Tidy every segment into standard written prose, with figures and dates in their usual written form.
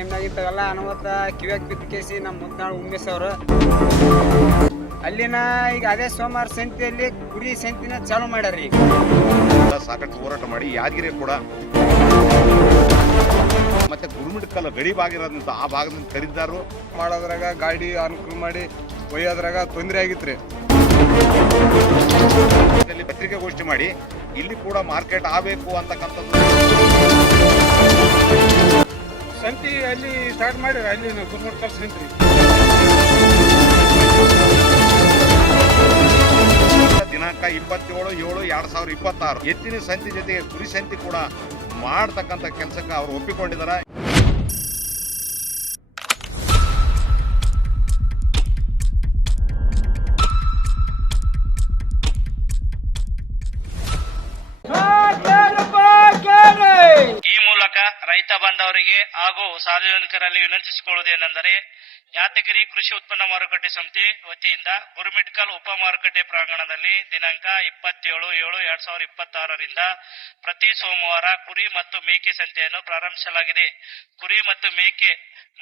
ಟೈಮ್ನಾಗ ಇಂಥವೆಲ್ಲ ಅನುಮತ ಕಿವ್ಯಾಗ ಬಿದ್ದು ಕೇಸಿ ನಮ್ಮ ಮುದ್ನಾಳು ಉಮೇಶ್ ಅವರು ಅಲ್ಲಿನ ಈಗ ಅದೇ ಸೋಮವಾರ ಸಂತೆಯಲ್ಲಿ ಕುರಿ ಸಂತಿನ ಚಾಲು ಮಾಡ್ಯಾರ. ಈಗ ಸಾಕಷ್ಟು ಹೋರಾಟ ಮಾಡಿ ಯಾದಗಿರಿ ಕೂಡ ಮತ್ತೆ ಗುರುಮಿಟ್ಕಲ್ ಗಡಿ ಭಾಗ ಇರೋದ್ರಿಂದ ಆ ಭಾಗದಿಂದ ಖರೀದಾರು ಮಾಡೋದ್ರಾಗ ಗಾಡಿ ಅನುಕೂಲ ಮಾಡಿ ಒಯ್ಯೋದ್ರಾಗ ತೊಂದರೆ ಆಗಿತ್ರಿ. ಪತ್ರಿಕಾಗೋಷ್ಠಿ ಮಾಡಿ ಇಲ್ಲಿ ಕೂಡ ಮಾರ್ಕೆಟ್ ಆಗಬೇಕು ಅಂತಕ್ಕಂಥದ್ದು ಸಂತಿ ಅಲ್ಲಿ ಸ್ಟಾರ್ಟ್ ಮಾಡಿರ ಅಲ್ಲಿ ಗುರುಮಿಟ್ಕಲ್ ಸಂತಿ ದಿನಾಂಕ 27/7/2026 ಎತ್ತಿನ ಸಂತಿ ಜೊತೆಗೆ ಕುರಿ ಸಂತಿ ಕೂಡ ಮಾಡತಕ್ಕಂಥ ಕೆಲಸಕ್ಕೆ ಅವರು ಒಪ್ಪಿಕೊಂಡಿದ್ದಾರೆ. ಈ ಮೂಲಕ ರೈತ ಬಾಂಧವರಿಗೆ ಹಾಗೂ ಸಾರ್ವಜನಿಕರಲ್ಲಿ ವಿನಂತಿಸಿಕೊಳ್ಳುವುದೇನೆಂದರೆ ಯಾದಗಿರಿ ಕೃಷಿ ಉತ್ಪನ್ನ ಮಾರುಕಟ್ಟೆ ಸಮಿತಿ ವತಿಯಿಂದ ಗುರುಮಿಟ್ಕಲ್ ಉಪ ಮಾರುಕಟ್ಟೆ ಪ್ರಾಂಗಣದಲ್ಲಿ ದಿನಾಂಕ 27/7/2026 ಪ್ರತಿ ಸೋಮವಾರ ಕುರಿ ಮತ್ತು ಮೇಕೆ ಸಂತೆಯನ್ನು ಪ್ರಾರಂಭಿಸಲಾಗಿದೆ. ಕುರಿ ಮತ್ತು ಮೇಕೆ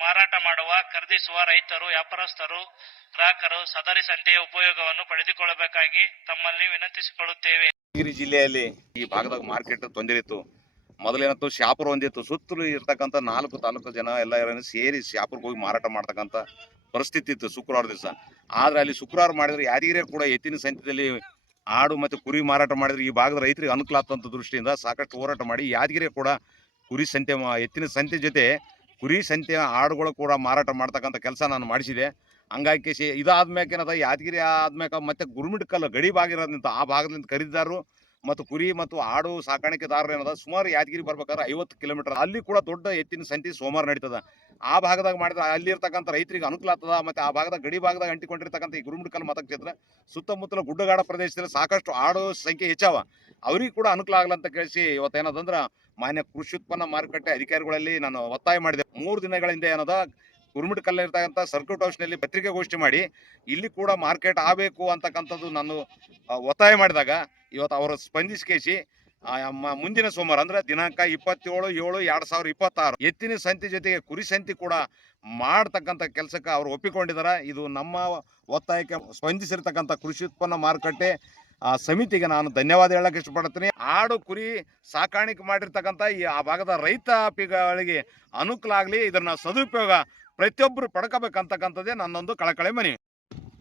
ಮಾರಾಟ ಮಾಡುವ ಖರೀದಿಸುವ ರೈತರು, ವ್ಯಾಪಾರಸ್ಥರು, ಗ್ರಾಹಕರು ಸದರಿ ಸಂತೆಯ ಉಪಯೋಗವನ್ನು ಪಡೆದುಕೊಳ್ಳಬೇಕಾಗಿ ತಮ್ಮಲ್ಲಿ ವಿನಂತಿಸಿಕೊಳ್ಳುತ್ತೇವೆ. ಯಾದಗಿರಿ ಜಿಲ್ಲೆಯಲ್ಲಿ ಈ ಭಾಗದಾಗ ಮಾರ್ಕೆಟ್ ತೊಂದರೆ ಇತ್ತು. ಮೊದಲೇನತ್ತು ಶಾಪುರ ಒಂದಿತ್ತು, ಸುತ್ತಲೂ ಇರ್ತಕ್ಕಂಥ 4 ತಾಲೂಕು ಜನ ಎಲ್ಲ ಸೇರಿ ಶಾಪುರ್ಗೆ ಹೋಗಿ ಮಾರಾಟ ಮಾಡ್ತಕ್ಕಂಥ ಪರಿಸ್ಥಿತಿ ಇತ್ತು ಶುಕ್ರವಾರ ದಿವಸ. ಆದ್ರೆ ಅಲ್ಲಿ ಶುಕ್ರವಾರ ಮಾಡಿದ್ರೆ ಯಾದಗಿರಿ ಕೂಡ ಎತ್ತಿನ ಸಂತೆಯಲ್ಲಿ ಆಡು ಮತ್ತು ಕುರಿ ಮಾರಾಟ ಮಾಡಿದ್ರೆ ಈ ಭಾಗದ ರೈತರಿಗೆ ಅನುಕೂಲ ಆಗ್ತಂಥ ದೃಷ್ಟಿಯಿಂದ ಸಾಕಷ್ಟು ಹೋರಾಟ ಮಾಡಿ ಯಾದಗಿರಿ ಕೂಡ ಕುರಿ ಸಂತೆ ಎತ್ತಿನ ಸಂತೆ ಜೊತೆ ಕುರಿ ಸಂತೆ ಆಡುಗಳು ಕೂಡ ಮಾರಾಟ ಮಾಡ್ತಕ್ಕಂಥ ಕೆಲಸ ನಾನು ಮಾಡಿಸಿದೆ. ಹಂಗಾಗಿ ಇದಾದ್ಮೇಲೆ ಏನದ ಯಾದಗಿರಿ ಆದ್ಮೇಲೆ ಮತ್ತೆ ಗುರುಮಿಟ್ಕಲ್ ಗಡಿ ಭಾಗ ಇರೋದ್ರಿಂದ ಆ ಭಾಗದಿಂದ ಖರೀದಾರರು ಮತ್ತು ಕುರಿ ಮತ್ತು ಆಡು ಸಾಕಾಣಿಕೆದಾರರು ಏನದ ಸುಮಾರು ಯಾದಗಿರಿ ಬರ್ಬೇಕಾದ್ರೆ 50 ಕಿಲೋಮೀಟರ್ ಅಲ್ಲಿ ಕೂಡ ದೊಡ್ಡ ಎತ್ತಿನ ಸಂತೆ ಸೋಮವಾರ ನಡೀತದ. ಆ ಭಾಗದಾಗ ಮಾಡಿದ್ರೆ ಅಲ್ಲಿ ಇರ್ತಕ್ಕಂಥ ರೈತರಿಗೆ ಅನುಕೂಲ ಆಗ್ತದ. ಮತ್ತೆ ಆ ಭಾಗದಾಗ ಗಡಿ ಭಾಗದಾಗ ಅಂಟಿಕೊಂಡಿರ್ತಕ್ಕಂಥ ಈ ಗುರುಮಿಟ್ಕಲ್ ಮತಕ್ಷೇತ್ರ ಸುತ್ತಮುತ್ತಲ ಗುಡ್ಡಗಾಡ ಪ್ರದೇಶದಲ್ಲಿ ಸಾಕಷ್ಟು ಆಡು ಸಂಖ್ಯೆ ಹೆಚ್ಚಾವ, ಅವ್ರಿಗೆ ಕೂಡ ಅನುಕೂಲ ಆಗಲಂತ ಕೇಳಿಸಿ ಇವತ್ತೇನದಂದ್ರೆ ಮಾನ್ಯ ಕೃಷಿ ಉತ್ಪನ್ನ ಮಾರುಕಟ್ಟೆ ಅಧಿಕಾರಿಗಳಲ್ಲಿ ನಾನು ಒತ್ತಾಯ ಮಾಡಿದೆ. 3 ದಿನಗಳ ಹಿಂದೆ ಏನದ ಗುರುಮಿಟ್ಕಲ್ ಇರ್ತಕ್ಕಂಥ ಸರ್ಕ್ಯೂಟ್ ಹೌಸ್ನಲ್ಲಿ ಪತ್ರಿಕಾಗೋಷ್ಠಿ ಮಾಡಿ ಇಲ್ಲಿ ಕೂಡ ಮಾರ್ಕೆಟ್ ಆಗಬೇಕು ಅಂತಕ್ಕಂಥದ್ದು ನಾನು ಒತ್ತಾಯ ಮಾಡಿದಾಗ ಇವತ್ತು ಅವರು ಸ್ಪಂದಿಸಿ ಮುಂದಿನ ಸೋಮವಾರ ಅಂದ್ರೆ ದಿನಾಂಕ 27/7/2026 ಎತ್ತಿನ ಸಂತೆ ಜೊತೆಗೆ ಕುರಿ ಸಂತಿ ಕೂಡ ಮಾಡ್ತಕ್ಕಂಥ ಕೆಲಸಕ್ಕೆ ಅವರು ಒಪ್ಪಿಕೊಂಡಿದ್ದಾರೆ. ಇದು ನಮ್ಮ ಒತ್ತಾಯಕ್ಕೆ ಸ್ಪಂದಿಸಿರ್ತಕ್ಕಂಥ ಕೃಷಿ ಉತ್ಪನ್ನ ಮಾರುಕಟ್ಟೆ ಸಮಿತಿಗೆ ನಾನು ಧನ್ಯವಾದ ಹೇಳಕ್ಕೆ ಇಷ್ಟಪಡ್ತೀನಿ. ಆಡು ಕುರಿ ಸಾಕಾಣಿಕೆ ಮಾಡಿರ್ತಕ್ಕಂಥ ಆ ಭಾಗದ ರೈತಾಪಿಗಳಿಗೆ ಅನುಕೂಲ ಆಗಲಿ, ಇದನ್ನ ಸದುಪಯೋಗ ಪ್ರತಿಯೊಬ್ಬರು ಪಡ್ಕೋಬೇಕಂತಕ್ಕಂಥದ್ದೇ ನನ್ನೊಂದು ಕಳಕಳಿ ಮನವಿ.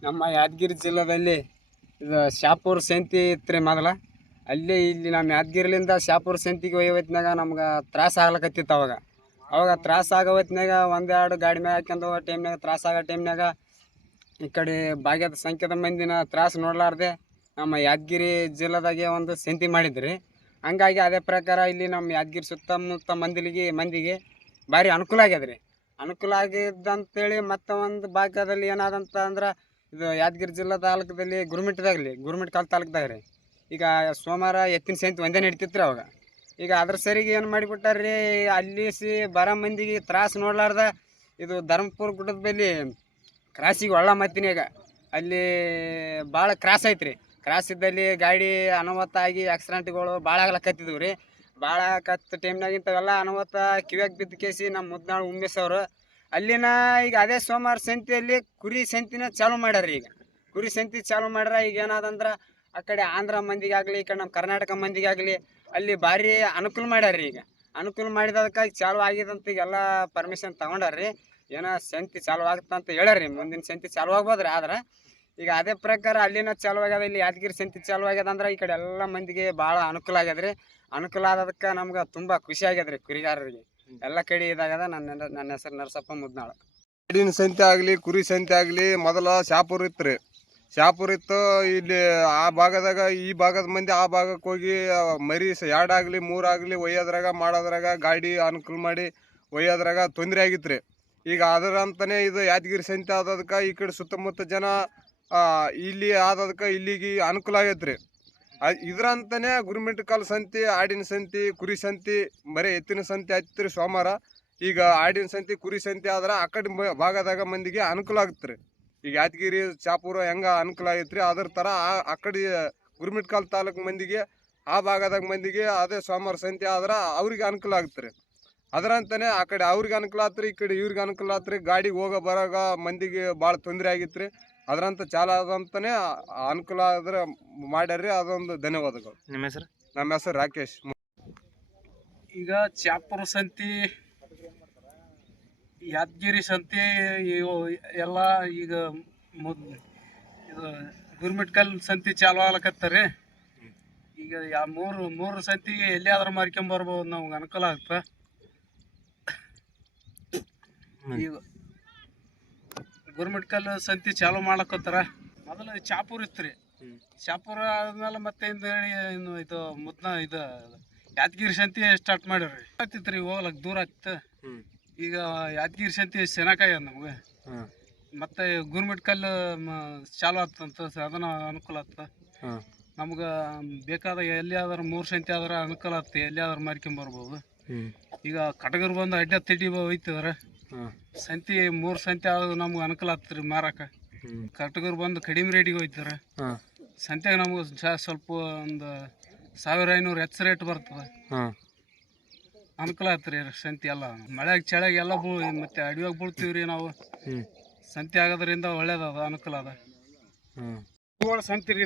ನಮ್ಮ ಯಾದಗಿರಿ ಜಿಲ್ಲೆಯಲ್ಲಿ ಇದು ಶಾಪುರ ಸಂತಿ ಇತ್ತು ಮೊದಲ. ಅಲ್ಲಿ ಇಲ್ಲಿ ನಮ್ಮ ಯಾದಗಿರಿಲಿಂದ ಶಾಪುರ ಸಂತಿಗೆ ಒಯ್ಯೋ ಹೊತ್ನಾಗ ನಮ್ಗೆ ತ್ರಾಸ ಆಗ್ಲಕತ್ತಿತ್ತು. ಅವಾಗ ತ್ರಾಸ ಆಗೋ ಹೊತ್ನಾಗ 1-2 ಗಾಡಿ ಮ್ಯಾಗ ಹಾಕ್ಯಂಡು ಟೈಮ್ನಾಗ ತ್ರಾಸ ಆಗೋ ಟೈಮ್ನಾಗ ಈ ಕಡೆ ಭಾಗ್ಯದ ಸಂಖ್ಯೆದ ಮಂದಿನ ತ್ರಾಸ ನೋಡ್ಲಾರ್ದೆ ನಮ್ಮ ಯಾದಗಿರಿ ಜಿಲ್ಲೆದಾಗೆ ಒಂದು ಸಂತಿ ಮಾಡಿದ್ರಿ. ಹಂಗಾಗಿ ಅದೇ ಪ್ರಕಾರ ಇಲ್ಲಿ ನಮ್ಮ ಯಾದಗಿರಿ ಸುತ್ತಮುತ್ತ ಮಂದಿಗೆ ಭಾರಿ ಅನುಕೂಲ ಆಗ್ಯದ್ರಿ. ಅನುಕೂಲ ಆಗಿದ್ದಂತೇಳಿ ಮತ್ತೆ ಒಂದು ಭಾಗದಲ್ಲಿ ಏನಾದಂತ ಅಂದ್ರೆ ಇದು ಯಾದಗಿರಿ ಜಿಲ್ಲಾ ತಾಲೂಕದಲ್ಲಿ ಗುರುಮಿಟ್ಕಲ್ ತಾಲೂಕದಾಗ ರೀ ಈಗ ಸೋಮವಾರ ಎತ್ತಿನ ಸಂತಿ ಒಂದೇ ನಡೀತಿತ್ತು ಅವಾಗ. ಈಗ ಅದ್ರ ಸರಿಗೆ ಏನು ಮಾಡಿಬಿಟ್ಟಾರ್ರಿ, ಅಲ್ಲಿ ಬರೋ ಮಂದಿಗೆ ತ್ರಾಸ ನೋಡ್ಲಾರ್ದ ಇದು ಧರ್ಮಪುರ ಗುಡ್ಡದ ಬಳಿ ಕ್ರಾಸಿಗೆ ಒಳ್ಳ ಮತ್ತಿನಾಗ ಅಲ್ಲಿ ಭಾಳ ಕ್ರಾಸ್ ಐತ್ರಿ. ಕ್ರಾಸ್ ಇದ್ದಲ್ಲಿ ಗಾಡಿ ಅನಾಹುತ ಆಗಿ ಆಕ್ಸಿಡೆಂಟ್ಗಳು ಭಾಳ ಆಗ್ಲಕತ್ತಿದ್ವು ರೀ. ಭಾಳ ಕತ್ತು ಟೈಮ್ನಾಗ ಇಂಥವೆಲ್ಲ ಅನಾಹುತ ಕಿವ್ಯಾಗ ಬಿದ್ದು ಕೇಸಿ ನಮ್ಮ ಮುದ್ನಾಳು ಉಮೇಶ್ ಅವರು ಅಲ್ಲಿನ ಈಗ ಅದೇ ಸೋಮವಾರ ಸಂತೆಯಲ್ಲಿ ಕುರಿ ಸಂತಿನ ಚಾಲು ಮಾಡ್ಯಾರ. ಈಗ ಕುರಿ ಸಂತಿ ಚಾಲು ಮಾಡ್ಯಾರ. ಈಗ ಏನಾದಂದ್ರೆ ಆ ಕಡೆ ಆಂಧ್ರ ಮಂದಿಗಾಗಲಿ, ಈ ಕಡೆ ನಮ್ಮ ಕರ್ನಾಟಕ ಮಂದಿಗಾಗಲಿ ಅಲ್ಲಿ ಭಾರಿ ಅನುಕೂಲ ಮಾಡ್ಯಾರ. ಈಗ ಅನುಕೂಲ ಮಾಡಿದಕ್ಕಾಗಿ ಚಾಲು ಆಗಿದಂತ ಈಗೆಲ್ಲ ಪರ್ಮಿಷನ್ ತೊಗೊಂಡಾರ್ರಿ. ಏನೋ ಸಂತಿ ಚಾಲು ಆಗುತ್ತಂತ ಹೇಳ್ಯಾರ್ರಿ, ಮುಂದಿನ ಸಂತಿ ಚಾಲು ಆಗ್ಬೋದ್ರಿ. ಆದ್ರೆ ಈಗ ಅದೇ ಪ್ರಕಾರ ಅಲ್ಲಿನ ಚಾಲು ಆಗ್ಯದ, ಇಲ್ಲಿ ಯಾದಗಿರಿ ಸಂತಿ ಚಾಲು ಆಗ್ಯದ ಅಂದ್ರೆ ಈ ಕಡೆ ಎಲ್ಲ ಮಂದಿಗೆ ಭಾಳ ಅನುಕೂಲ ಆಗ್ಯದ್ರಿ. ಅನುಕೂಲ ಆದದಕ್ಕೆ ನಮ್ಗೆ ತುಂಬ ಖುಷಿ ಆಗ್ಯದ್ರಿ ಕುರಿಗಾರರಿಗೆ. ಎಲ್ಲ ಕಡೆ ಇದಾಗದ. ನನ್ನ ಹೆಸರು ನರಸಪ್ಪ ಮುದ್ನಾಳ. ಆಡಿನ ಸಂತೆ ಆಗಲಿ ಕುರಿ ಸಂತೆ ಆಗಲಿ ಮೊದಲ ಶಾಪುರ ಇತ್ತು. ಇಲ್ಲಿ ಆ ಭಾಗದಾಗ ಈ ಭಾಗದ ಮಂದಿ ಆ ಭಾಗಕ್ಕೆ ಹೋಗಿ ಮರಿ 2 ಆಗಲಿ 3 ಆಗಲಿ ಒಯ್ಯೋದ್ರಾಗ ಮಾಡೋದ್ರಾಗ ಗಾಡಿ ಅನುಕೂಲ ಮಾಡಿ ಒಯ್ಯೋದ್ರಾಗ ತೊಂದರೆ ಆಗಿತ್ತು ರೀ. ಈಗ ಅದರಂತನೇ ಇದು ಯಾದಗಿರಿ ಸಂತೆ ಆದದಕ್ಕೆ ಈ ಕಡೆ ಸುತ್ತಮುತ್ತ ಜನ ಇಲ್ಲಿ ಆದದಕ್ಕೆ ಇಲ್ಲಿಗೆ ಅನುಕೂಲ ಆಗೈತೆ ರೀ. ಇದ್ರಂತನೇ ಗುರುಮಿಟ್ಕಲ್ ಸಂತಿ, ಆಡಿನ ಸಂತಿ, ಕುರಿ ಸಂತಿ, ಬರೀ ಎತ್ತಿನ ಸಂತಿ ಆಯ್ತು ರೀ ಸೋಮವಾರ. ಈಗ ಆಡಿನ ಸಂತಿ ಕುರಿ ಸಂತಿ ಆದ್ರೆ ಆ ಕಡೆ ಭಾಗದಾಗ ಮಂದಿಗೆ ಅನುಕೂಲ ಆಗುತ್ತೆ ರೀ. ಈಗ ಯಾದಗಿರಿ ಶಾಪುರ ಹೆಂಗೆ ಅನುಕೂಲ ಆಗೈತೆ ರೀ ಅದ್ರ ಥರ ಆ ಕಡೆ ಗುರುಮಿಟ್ಕಲ್ ತಾಲೂಕು ಮಂದಿಗೆ ಆ ಭಾಗದಾಗ ಮಂದಿಗೆ ಅದೇ ಸೋಮವಾರ ಸಂತೆ ಆದ್ರೆ ಅವ್ರಿಗೆ ಅನುಕೂಲ ಆಗುತ್ತೆ ರೀ. ಅದರಂತಾನೆ ಆ ಕಡೆ ಅವ್ರಿಗೆ ಅನುಕೂಲ ಆತ್ರಿ, ಈ ಕಡೆ ಇವ್ರಿಗೆ ಅನುಕೂಲ ಆತ್ರಿ. ಗಾಡಿಗೆ ಹೋಗೋ ಬರಾಗ ಮಂದಿಗೆ ಭಾಳ ತೊಂದರೆ ಆಗಿತ್ತು ರೀ. ಅದರಂತ ಚಾಲ ಆದಂತಾನೆ ಅನುಕೂಲ ಆದ್ರೆ ಮಾಡ್ಯಾರ್ರಿ. ಅದೊಂದು ಧನ್ಯವಾದಗಳು. ನಿಮ್ಮ ಹೆಸರು? ನಮ್ಮ ಹೆಸರು ರಾಕೇಶ್. ಈಗ ಚಾಪುರ ಸಂತಿ, ಯಾದಗಿರಿ ಸಂತಿ ಇವು ಎಲ್ಲ ಈಗ ಇದು ಗುರ್ಮಿಟ್ಕಲ್ ಸಂತಿ ಚಾಲು ಆಗ್ಲಕತ್ತಾರೆ. ಈಗ ಮೂರು ಸಂತಿಗೆ ಎಲ್ಲಿಯಾದ್ರೂ ಮಾರ್ಕೊಂಬರ್ಬೋದು, ನಮ್ಗೆ ಅನುಕೂಲ ಆಗುತ್ತೆ. ಈಗ ಗುರ್ಮಿಟ್ಕಲ್ ಸಂತಿ ಚಾಲು ಮಾಡ್ಲಕತ್ತಾರ. ಮೊದಲು ಚಾಪುರ್ ಇತ್ತು ರೀ. ಚಾಪುರ ಆದ್ಮೇಲೆ ಮತ್ತೆ ಇನ್ನು ಇದು ಇದು ಯಾದಗಿರಿ ಸಂತಿ ಸ್ಟಾರ್ಟ್ ಮಾಡ್ಯಾರ್ರಿ. ಆಗ್ತಿತ್ತು ರೀ, ಹೋಗ್ಲಕ್ಕೆ ದೂರ ಆಗ್ತಿತ್ತು. ಈಗ ಯಾದಗಿರಿ ಸಂತಿ ಚೆನ್ನಾಗಾಗ್ಯದ ನಮ್ಗೆ. ಮತ್ತೆ ಗುರ್ಮಿಟ್ಕಲ್ ಚಾಲು ಆಗ್ತಂತ, ಅದನ್ನ ಅನುಕೂಲ ಆಗ್ತದೆ ನಮ್ಗೆ. ಬೇಕಾದ ಎಲ್ಲಿಯಾದ್ರೂ 3 ಸಂತಿ ಆದ್ರೆ ಅನುಕೂಲ ಆಗ್ತದೆ, ಎಲ್ಲಿಯಾದ್ರೂ ಮಾರ್ಕೊಂಬರ್ಬೋದು. ಈಗ ಕಟಗರು ಬಂದು ಅಡ್ಡ ತಿಂಡಿ ಒಯ್ತಿದಾರೆ. ಸಂತಿ 3 ಸಂತಿ ಆದ್ರೂ ನಮ್ಗೆ ಅನುಕೂಲ ಆಗ್ತದೆ ರೀ ಮಾರಕ್ಕೆ. ಕಟಗರು ಬಂದು ಕಡಿಮೆ ರೇಟಿಗೆ ಹೋಯ್ತಾರೆ. ಸಂತ್ಯಾಗ ನಮ್ಗೆ ಸ್ವಲ್ಪ ಒಂದು 1500 ಹೆಚ್ಚು ರೇಟ್ ಬರ್ತದೆ. ಅನುಕೂಲ ಆಯ್ತು ರೀ ಸಂತಿ ಎಲ್ಲ. ಮಳೆಗೆ ಚಳಿಗೆ ಎಲ್ಲ ಮತ್ತೆ ಅಡಿಯಾಗ ಬೀಳ್ತೀವಿ ರೀ ನಾವು. ಸಂತಿ ಆಗೋದ್ರಿಂದ ಒಳ್ಳೇದದ, ಅನುಕೂಲ ಅದ. ಸಂತಿ ರೀ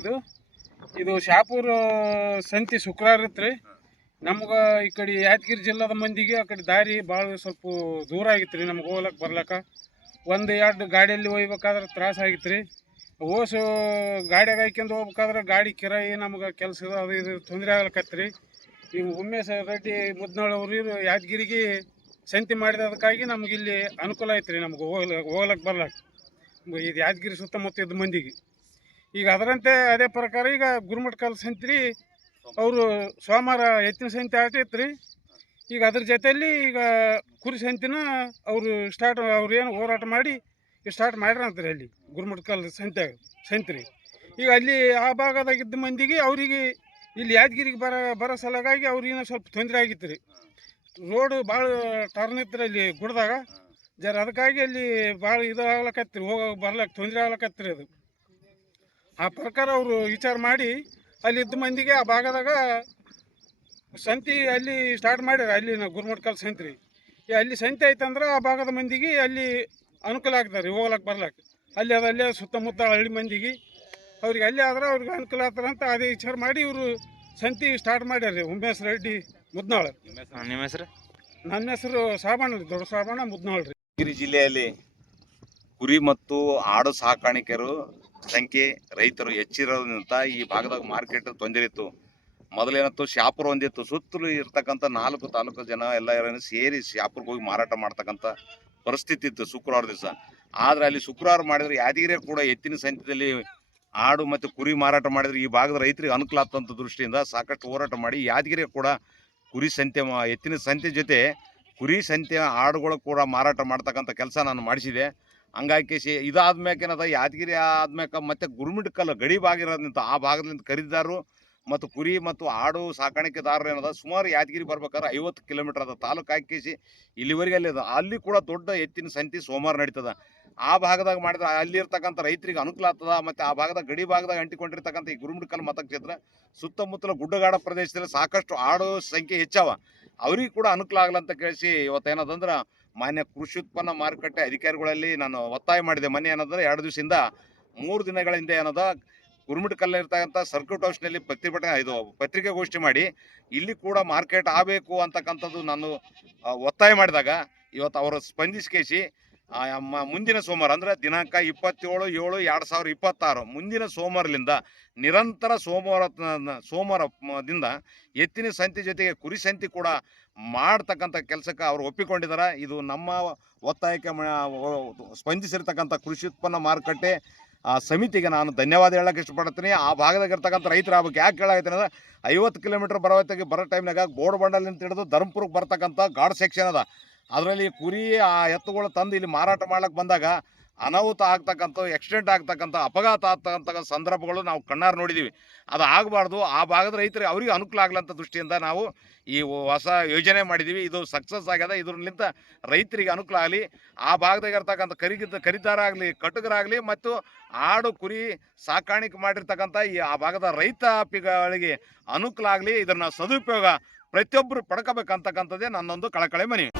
ಇದು ಶಾಪುರ ಸಂತಿ ಶುಕ್ರವಾರ ಇತ್ತು ರೀ. ನಮ್ಗೆ ಈ ಕಡೆ ಯಾದಗಿರಿ ಜಿಲ್ಲಾದ ಮಂದಿಗೆ ಆ ಕಡೆ ದಾರಿ ಭಾಳ ಸ್ವಲ್ಪ ದೂರ ಆಗಿತ್ತು ರೀ. ನಮ್ಗೆ ಹೋಗ್ಲಕ್ಕೆ ಬರ್ಲಕ್ಕ 1-2 ಗಾಡಿಯಲ್ಲಿ ಒಯ್ಬೇಕಾದ್ರೆ ತ್ರಾಸ ಆಗಿತ್ತು ರೀ. ಓಸು ಗಾಡಿಯಾಗ ಹಾಕ್ಯಂಡು ಹೋಗ್ಬೇಕಾದ್ರೆ ಗಾಡಿ ಕಿರಾಯಿ ನಮ್ಗೆ ಕೆಲಸದ ಅದು ಇದು ತೊಂದರೆ ಆಗ್ಲಕತ್ತು ರೀ. ಈಗ ಉಮೇಶ್ ರೆಡ್ಡಿ ಮುದ್ನಾಳ್ ಅವರು ಯಾದಗಿರಿಗೆ ಸಂತಿ ಮಾಡಿದದಕ್ಕಾಗಿ ನಮ್ಗೆ ಇಲ್ಲಿ ಅನುಕೂಲ ಐತೆ ರೀ. ನಮ್ಗೆ ಹೋಗ್ಲಕ್ಕೆ ಬರ್ಲಕ್ಕೆ ಇದು ಯಾದಗಿರಿ ಸುತ್ತಮುತ್ತ ಇದ್ದ ಮಂದಿಗೆ. ಈಗ ಅದರಂತೆ ಅದೇ ಪ್ರಕಾರ ಈಗ ಗುರ್ಮಟ್ಕಲ್ ಸಂತಿ ರೀ, ಅವರು ಸೋಮವಾರ ಎತ್ತಿನ ಸಂತಿ ಆಗ್ತೈತೆ ರೀ. ಈಗ ಅದ್ರ ಜೊತೆಯಲ್ಲಿ ಈಗ ಕುರಿ ಸಂತಿನ ಅವರು ಅವ್ರು ಏನು ಹೋರಾಟ ಮಾಡಿ ಸ್ಟಾರ್ಟ್ ಮಾಡ್ರಂತ್ರಿ ಅಲ್ಲಿ ಗುರ್ಮಟ್ಕಲ್ ಸಂತಿ ರೀ. ಈಗ ಅಲ್ಲಿ ಆ ಭಾಗದಾಗಿದ್ದ ಮಂದಿಗೆ ಅವರಿಗೆ ಇಲ್ಲಿ ಯಾದಗಿರಿಗೆ ಬರೋ ಸಲುವಾಗಿ ಅವ್ರಿಗೇನೋ ಸ್ವಲ್ಪ ತೊಂದರೆ ಆಗಿತ್ತು ರೀ. ರೋಡು ಭಾಳ ಟರ್ನ್ ಇತ್ತು ರೀ ಅಲ್ಲಿ ಗುಡ್ದಾಗ. ಅದಕ್ಕಾಗಿ ಅಲ್ಲಿ ಭಾಳ ಇದು ಆಗ್ಲಕತ್ರಿ, ಹೋಗೋಕೆ ಬರ್ಲಕ್ಕೆ ತೊಂದರೆ ಆಗ್ಲಕತ್ರಿ. ಅದು ಆ ಪ್ರಕಾರ ಅವರು ವಿಚಾರ ಮಾಡಿ ಅಲ್ಲಿದ್ದ ಮಂದಿಗೆ ಆ ಭಾಗದಾಗ ಸಂತಿ ಅಲ್ಲಿ ಸ್ಟಾರ್ಟ್ ಮಾಡ್ಯಾರ. ಅಲ್ಲಿ ನಾವು ಗುರ್ಮಟ್ಕಲ್ ಸಂತಿ ರೀ. ಅಲ್ಲಿ ಸಂತಿ ಐತಂದ್ರೆ ಆ ಭಾಗದ ಮಂದಿಗೆ ಅಲ್ಲಿ ಅನುಕೂಲ ಆಗ್ತಾರೆ ರೀ ಹೋಗ್ಲಕ್ಕೆ ಬರ್ಲಕ್ಕೆ. ಅಲ್ಲೇ ಸುತ್ತಮುತ್ತ ಹಳ್ಳಿ ಮಂದಿಗೆ ಅವ್ರಿಗೆ ಅಲ್ಲಿ ಆದ್ರೆ ಅವ್ರಿಗೆ ಅನುಕೂಲ ಆಗ್ತಾರಂತ ಅದೇ ವಿಚಾರ ಮಾಡಿ ಇವರು ಸಂತಿ ಸ್ಟಾರ್ಟ್ ಮಾಡ್ಯಾರ ರೀ. ಉಮೇಶ್ ರೆಡ್ಡಿ ಮುದ್ನಾಳ್. ನಿಮ್ಮ ಹೆಸರು? ನನ್ನ ಹೆಸರು ಸಾಬಣ್ಣ ರೀ, ದೊಡ್ಡ ಸಾಬಣ್ಣ ಮುದ್ನಾಳ್ ರೀ. ಯಾದಗಿರಿ ಜಿಲ್ಲೆಯಲ್ಲಿ ಕುರಿ ಮತ್ತು ಆಡು ಸಾಕಾಣಿಕೆರು ಸಂಖ್ಯೆ ರೈತರು ಹೆಚ್ಚಿರೋದ್ರಿಂದ ಈ ಭಾಗದಾಗ ಮಾರ್ಕೆಟ್ ತೊಂದರೆ ಇತ್ತು. ಮೊದಲೇನತ್ತು ಶಾಪುರ ಒಂದಿತ್ತು, ಸುತ್ತಲೂ ಇರ್ತಕ್ಕಂಥ 4 ತಾಲೂಕು ಜನ ಎಲ್ಲ ಸೇರಿ ಶಾಪುರ್ಗೆ ಹೋಗಿ ಮಾರಾಟ ಮಾಡ್ತಕ್ಕಂಥ ಪರಿಸ್ಥಿತಿ ಇತ್ತು ಶುಕ್ರವಾರ ದಿವಸ. ಆದರೆ ಅಲ್ಲಿ ಶುಕ್ರವಾರ ಮಾಡಿದ್ರೆ ಯಾದಗಿರಿ ಕೂಡ ಎತ್ತಿನ ಸಂತ್ಯದಲ್ಲಿ ಆಡು ಮತ್ತು ಕುರಿ ಮಾರಾಟ ಮಾಡಿದ್ರೆ ಈ ಭಾಗದ ರೈತರಿಗೆ ಅನುಕೂಲ ಆಗ್ತಂಥ ದೃಷ್ಟಿಯಿಂದ ಸಾಕಷ್ಟು ಹೋರಾಟ ಮಾಡಿ ಯಾದಗಿರಿ ಕೂಡ ಕುರಿ ಸಂತೆ ಎತ್ತಿನ ಸಂತೆ ಜೊತೆ ಕುರಿ ಸಂತೆ ಆಡುಗಳು ಕೂಡ ಮಾರಾಟ ಮಾಡ್ತಕ್ಕಂಥ ಕೆಲಸ ನಾನು ಮಾಡಿಸಿದೆ. ಹಂಗಾಗಿ ಇದಾದ್ಮೇಲೆ ಏನದ ಯಾದಗಿರಿ ಆದ್ಮೇಲೆ ಮತ್ತೆ ಗುರ್ಮಿಟ್ಕಲ್ ಗಡಿ ಭಾಗ ಇರೋದ್ರಿಂದ ಆ ಭಾಗದಿಂದ ಖರೀದಿದಾರರು ಮತ್ತು ಕುರಿ ಮತ್ತು ಆಡು ಸಾಕಾಣಿಕೆದಾರರು ಏನದ ಸುಮಾರು ಯಾದಗಿರಿ ಬರ್ಬೇಕಾದ್ರೆ 50 ಕಿಲೋಮೀಟರ್ ಅದ ತಾಲೂಕು ಹಾಕಿಸಿ ಇಲ್ಲಿವರೆಗೆ ಅಲ್ಲಿ ಕೂಡ ದೊಡ್ಡ ಎತ್ತಿನ ಸಂತಿ ಸೋಮವಾರ ನಡೀತದ. ಆ ಭಾಗದಾಗ ಮಾಡಿದ್ರೆ ಅಲ್ಲಿರ್ತಕ್ಕಂಥ ರೈತರಿಗೆ ಅನುಕೂಲ ಆಗ್ತದ. ಮತ್ತು ಆ ಭಾಗದಾಗ ಗಡಿ ಭಾಗದಾಗ ಅಂಟಿಕೊಂಡಿರ್ತಕ್ಕಂಥ ಈ ಗುರುಮಿಟ್ಕಲ್ ಮತಕ್ಷೇತ್ರ ಸುತ್ತಮುತ್ತಲ ಗುಡ್ಡಗಾಡ ಪ್ರದೇಶದಲ್ಲಿ ಸಾಕಷ್ಟು ಆಡು ಸಂಖ್ಯೆ ಹೆಚ್ಚವ, ಅವ್ರಿಗೆ ಕೂಡ ಅನುಕೂಲ ಆಗಲಂತ ಕೇಳಿಸಿ ಇವತ್ತೇನದಂದ್ರೆ ಮಾನ್ಯ ಕೃಷಿ ಉತ್ಪನ್ನ ಮಾರುಕಟ್ಟೆ ಅಧಿಕಾರಿಗಳಲ್ಲಿ ನಾನು ಒತ್ತಾಯ ಮಾಡಿದೆ. ಮೊನ್ನೆ ಏನಂದ್ರೆ 2 ದಿವಸದಿಂದ 3 ದಿನಗಳ ಹಿಂದೆ ಏನದ ಗುರುಮಿಟ್ಕಲ್ ಇರ್ತಕ್ಕಂಥ ಸರ್ಕ್ಯೂಟ್ ಹೌಸ್ನಲ್ಲಿ ಪತ್ರಿಕೆಗೋಷ್ಠಿ ಮಾಡಿ ಇಲ್ಲಿ ಕೂಡ ಮಾರ್ಕೆಟ್ ಆಗಬೇಕು ಅಂತಕ್ಕಂಥದ್ದು ನಾನು ಒತ್ತಾಯ ಮಾಡಿದಾಗ ಇವತ್ತು ಅವರು ಸ್ಪಂದಿಸಿ ಮುಂದಿನ ಸೋಮವಾರ ಅಂದರೆ ದಿನಾಂಕ 27/7/2026 ಮುಂದಿನ ಸೋಮವಾರದಿಂದ ನಿರಂತರ ಸೋಮವಾರದಿಂದ ಎತ್ತಿನ ಸಂತೆ ಜೊತೆಗೆ ಕುರಿ ಸಂತೆ ಕೂಡ ಮಾಡ್ತಕ್ಕಂಥ ಕೆಲಸಕ್ಕೆ ಅವರು ಒಪ್ಪಿಕೊಂಡಿದ್ದಾರೆ. ಇದು ನಮ್ಮ ಒತ್ತಾಯಕ್ಕೆ ಸ್ಪಂದಿಸಿರ್ತಕ್ಕಂಥ ಕೃಷಿ ಉತ್ಪನ್ನ ಮಾರುಕಟ್ಟೆ ಸಮಿತಿಗೆ ನಾನು ಧನ್ಯವಾದ ಹೇಳಕ್ಕೆ ಇಷ್ಟಪಡ್ತೀನಿ. ಆ ಭಾಗದಾಗಿರ್ತಕ್ಕಂಥ ರೈತರ ಹಬ್ಬಕ್ಕೆ ಯಾಕೆ ಹೇಳಾಗೈತೆ ಅಂದರೆ 50 ಕಿಲೋಮೀಟರ್ ಬರೋ ಟೈಮ್ನಾಗ ಬೋರ್ಡ್ ಹಿಡಿದು ಧರ್ಮಪುರಕ್ಕೆ ಬರ್ತಕ್ಕಂಥ ಗಾಡ್ ಸೆಕ್ಷನ್ ಅದ. ಅದರಲ್ಲಿ ಕುರಿ ಆ ಎತ್ತುಗಳು ತಂದು ಇಲ್ಲಿ ಮಾರಾಟ ಮಾಡ್ಲಿಕ್ಕೆ ಬಂದಾಗ ಅನಾಹುತ ಆಗ್ತಕ್ಕಂಥ ಆಕ್ಸಿಡೆಂಟ್ ಆಗ್ತಕ್ಕಂಥ ಅಪಘಾತ ಆಗ್ತಕ್ಕಂಥ ಸಂದರ್ಭಗಳು ನಾವು ಕಣ್ಣಾರು ನೋಡಿದ್ದೀವಿ. ಅದು ಆಗಬಾರ್ದು. ಆ ಭಾಗದ ರೈತರಿಗೆ ಅವರಿಗೆ ಅನುಕೂಲ ಆಗಲಂಥ ದೃಷ್ಟಿಯಿಂದ ನಾವು ಈ ಹೊಸ ಯೋಜನೆ ಮಾಡಿದ್ದೀವಿ. ಇದು ಸಕ್ಸಸ್ ಆಗ್ಯದ. ಇದರಿಂದ ರೈತರಿಗೆ ಅನುಕೂಲ ಆಗಲಿ, ಆ ಭಾಗದಾಗಿರ್ತಕ್ಕಂಥ ಖರೀದಾರ ಆಗಲಿ, ಕಟುಗರಾಗಲಿ ಮತ್ತು ಆಡು ಕುರಿ ಸಾಕಾಣಿಕೆ ಮಾಡಿರ್ತಕ್ಕಂಥ ಆ ಭಾಗದ ರೈತಾಪಿಗಳಿಗೆ ಅನುಕೂಲ ಆಗಲಿ, ಇದನ್ನು ಸದುಪಯೋಗ ಪ್ರತಿಯೊಬ್ಬರು ಪಡ್ಕೋಬೇಕಂತಕ್ಕಂಥದ್ದೇ ನನ್ನೊಂದು ಕಳಕಳಿ ಮನವಿ.